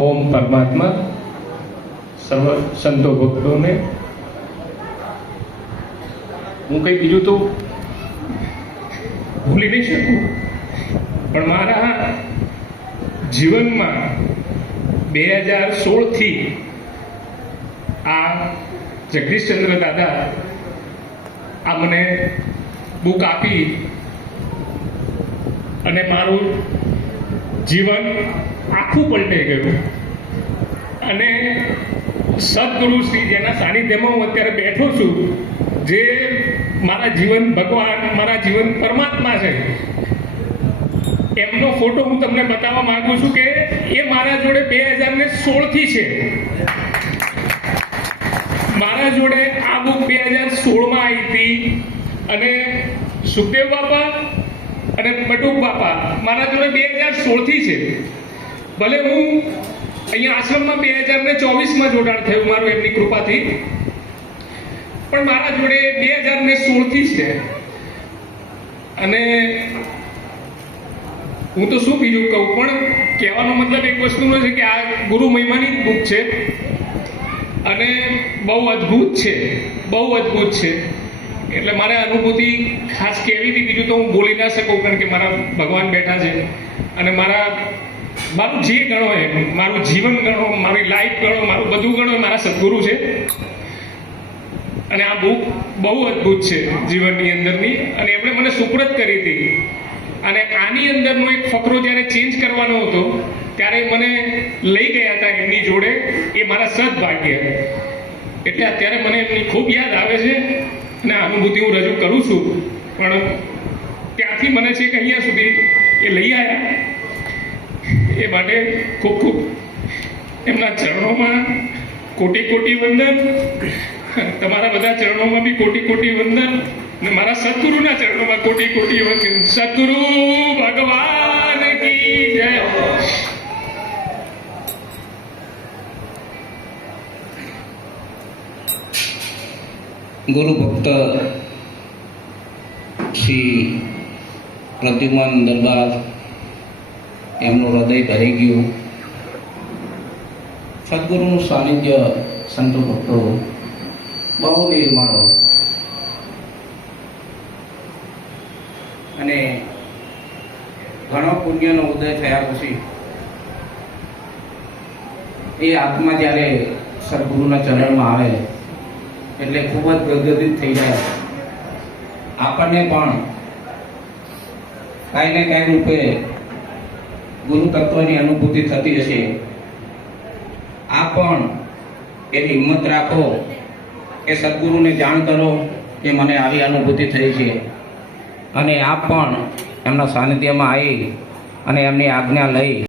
ઓમ પરમાત્મા સર્વ સંતો ભક્તોને હું કંઈ બીજું તો ભૂલી નહીં શકું, પણ મારા જીવનમાં 2016 થી આ જગદીશચંદ્ર દાદા આ મને બુક આપી અને મારું જીવન આખું પલટાઈ ગયું. અને સદગુરુ શ્રી જેના સાનિધ્યમાં હું અત્યારે બેઠો છું, જે મારા જીવન ભગવાન, મારા જીવન પરમાત્મા છે, એમનો ફોટો હું તમને બતાવવા માંગુ છું કે એ મારા જોડે 2016 થી છે. મારા જોડે આ બુક 2016 માં આવી હતી અને સુખદેવ બાપા અને બટુક બાપા મારા જોડે 2016 થી છે. ભલે હું અહીંયા આશ્રમમાં 2024માં જોડાણ થયું મારું એમની કૃપાથી, પણ મારા જોડે 2016 થી છે. અને હું તો શું બીજું કહું, પણ કહેવાનો મતલબ એક વસ્તુનો છે કે આ ગુરુ મહિમાની બુક છે અને બહુ અદ્ભુત છે, બહુ અદ્ભુત છે. એટલે મારે અનુભૂતિ ખાસ કહેવી હતી, બીજું તો હું બોલી ના શકું, કારણ કે મારા ભગવાન બેઠા છે અને મારું જે ગણો એ, મારું જીવન ગણો, મારી લાઈફ ગણો, મારું બધું ગણો એ મારા સદગુરુ છે. અને આ બુક બહુ અદ્ભુત છે જીવનની અંદરની, અને એમણે મને સુપ્રત કરી હતી. અને આની અંદરનો એક ફકરો જ્યારે ચેન્જ કરવાનો હતો ત્યારે મને લઈ ગયા હતા એમની જોડે, એ મારા સદભાગ્ય. એટલે અત્યારે મને એમની ખૂબ યાદ આવે છે અને અનુભૂતિ હું રજૂ કરું છું. પણ ત્યાંથી મને છે કે અહીંયા સુધી એ લઈ આવ્યા, એ માટે ખૂબ ખૂબ એમના ચરણોમાં કોટી કોટી વંદન, તમારા બધા ચરણોમાં બી કોટી કોટી વંદન, અને મારા સદગુરુના ચરણોમાં કોટી કોટી વંદન. સદગુરુ ભગવાન કી જય. ગુરુ ભક્ત શ્રી પ્રદ્યુમન દરબાર, એમનું હૃદય ભરી ગયું. સદગુરુનું સાનિધ્ય, સંતો ભક્તો બહુ નિર્મળો. અને ઘણો પુણ્યનો ઉદય થયા પછી એ આત્મા જ્યારે સદગુરુના ચરણમાં આવે એટલે ખૂબ જ ગદગદિત થઈ જાય. આપણને પણ કાંઈ ને કાંઈ રૂપે ગુરુ તત્વની અનુભૂતિ થતી હશે. આ પણ એની હિંમત રાખો કે સદગુરુને જાણ કરો કે મને આવી અનુભૂતિ થઈ છે, અને આપ પણ એમના સાનિધ્યમાં આવી અને એમની આજ્ઞા લઈ